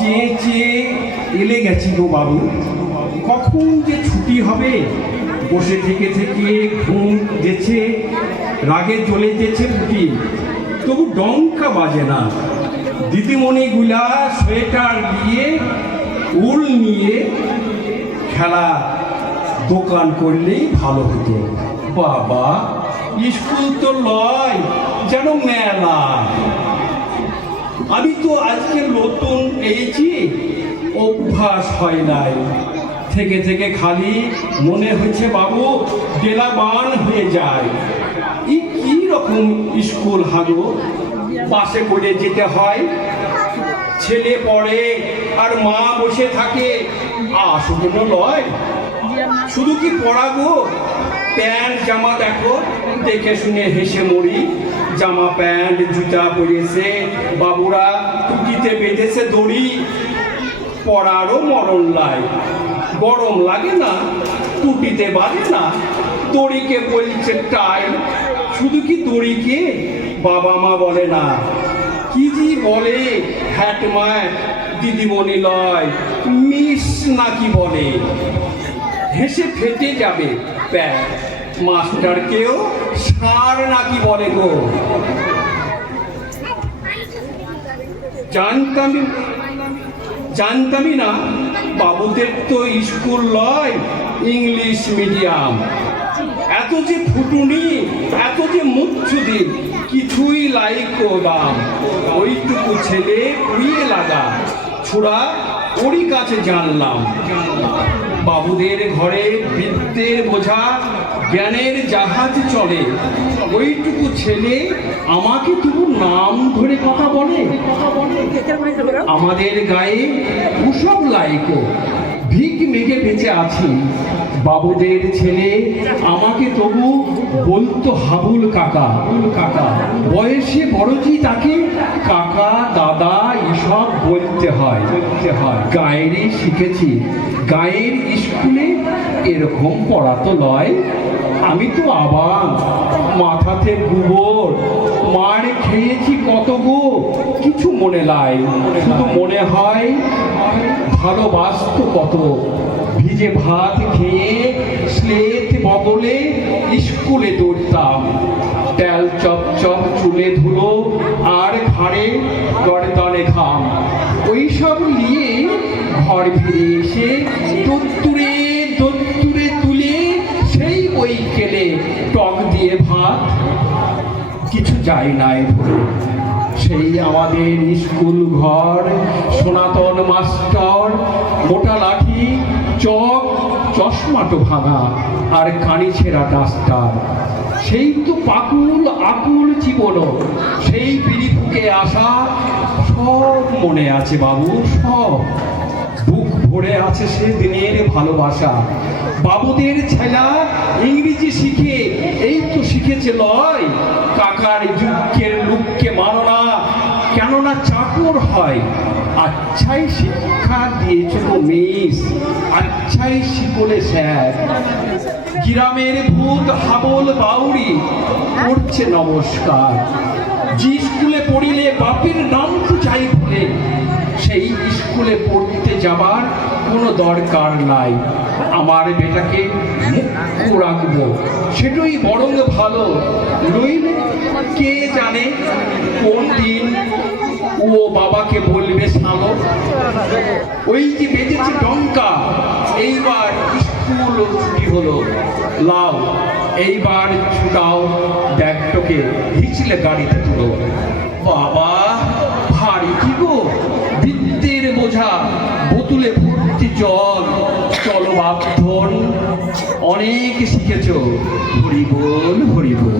চেয়ে চেয়ে এলে গেছি গো বাবু, কখন যে ছুটি হবে। বসে থেকে থেকে ঘুম যেছে, রাগে জ্বলে যেছে বুটি, তবু ডঙ্কা বাজে না। দিদিমণিগুলা সোয়েটার দিয়ে উল নিয়ে খেলা দোকান করলেই ভালো হতো। বাবা, স্কুল তো লয়, যেন মেলা। আমি তো আজকে নতুন এসেছি, অভ্যাস হয় নাই। থেকে থেকে খালি মনে হচ্ছে বাবু ডেলাবান হয়ে যায়। কি রকম স্কুল হাগো, বাসে করে যেতে হয়, ছেলে পড়ে আর মা বসে থাকে। আসলে লয়, শুধু কি পড়াগো, প্যান্ট জামা দেখো, দেখে শুনে হেসে মরি। জামা প্যান্ট জুতা পরেছে, বাবুরা টুটিতে বেঁধেছে দড়ি। পড়ারও মরণ লাই, গরম লাগে না, টুটিতে বাঁধে না। দড়িকে বলছে টাই, শুধু কি দড়িকে বাবা মা বলে না, কি জি বলে হ্যাটমায় দিদিমণি লয়, মিস নাকি বলে। হেসে ফেটে যাবে প্যাট, মাস্টারকেও সার নাকি বলে গো। জানতামই না বাবুদের তো স্কুল লয়, ইংলিশ মিডিয়াম। এত যে ফুটুনি, এত যে মুচ্ছুদি, কিছুই লাইকো দাম। ওইটুকু ছেলে উড়িয়ে লাগা ছোড়া ওরই কাছে জানলাম। বাবুদের ঘরে বিদ্যের বোঝা, জ্ঞানের জাহাজ চলে। ওইটুকু ছেলে আমাকে তবু নাম ধরে কথা বলে। আমাদের গায়ে উসব লাইকো, ভিক মেঘে বেঁচে আছি। বাবুদের ছেলে আমাকে তবু বলতো হাবুল কাকা। কাকা বয়সে বড়জি, তাকে কাকা দাদা এসব বলতে হয়। গায়েরই শিখেছি, গায়ের স্কুলে এরকম পড়াতো লয়। আমি তো আবার মাথাতে গোবর, মার খেয়েছি কত গো, কিছু মনে লাই। শুধু মনে হয় ভালোবাসতো কত। ভিজে ভাত খেয়ে স্লেট বদলে স্কুলে দৌড়তাম। তেল চপচপ চুলে ধুলো আর ঘাড়ে গর্দানে ঘাম। ওইসব নিয়ে ঘর ফিরে এসে দত্তুরে তুলে সেই ওই কেলে টক দিয়ে ভাত, কিছু যায় নাই ধরে। সেই আমাদের স্কুল ঘর, সনাতন মাস্টার, মোটা লাঠি, চক, চশমাটো ভাঙা আর কানি ছেঁড়া ডাস্টার। সেই তো পাকুল আকুল জীবন, সেই বিড়ি ফুকে আসা, সব মনে আছে বাবু, সব। বুক ভরে আছে সে দিনের ভালোবাসা। বাবুদের ছেলা ইংরেজি শিখে এই তো শিখেছে লয়, কাকার যুগের লোককে মানো না, কেননা চাকর হয়। আচ্ছাই শিক্ষা দিয়েছ তো মিস, আচ্ছাই শিকলে স্যার। গ্রামের ভূত হাবল বাউরি করছে নমস্কার। যে স্কুলে পড়িলে বাপের নাম তো চাই ভুলে, সেই স্কুলে পড়তে যাবার কোনো দরকার নাই। আমার বেটাকে মুক্ত রাখবো, সেটাই বরং ভালো। নইলে কে জানে কোন দিন ও বাবাকে বলবে শালো। ওই যে বেজেছে ডঙ্কা, এইবার স্কুল ছুটি হলো। লাও, এইবার ছুটাও ব্যাগটাকে, হিচলে গাড়িতে তুলো। বাবা, ভারী কি গো, বিদ্যের বোঝা, বোতলে ভর্তি জল। চলো বাপধন, অনেক শিখেছ। হরি বল, হরি বল।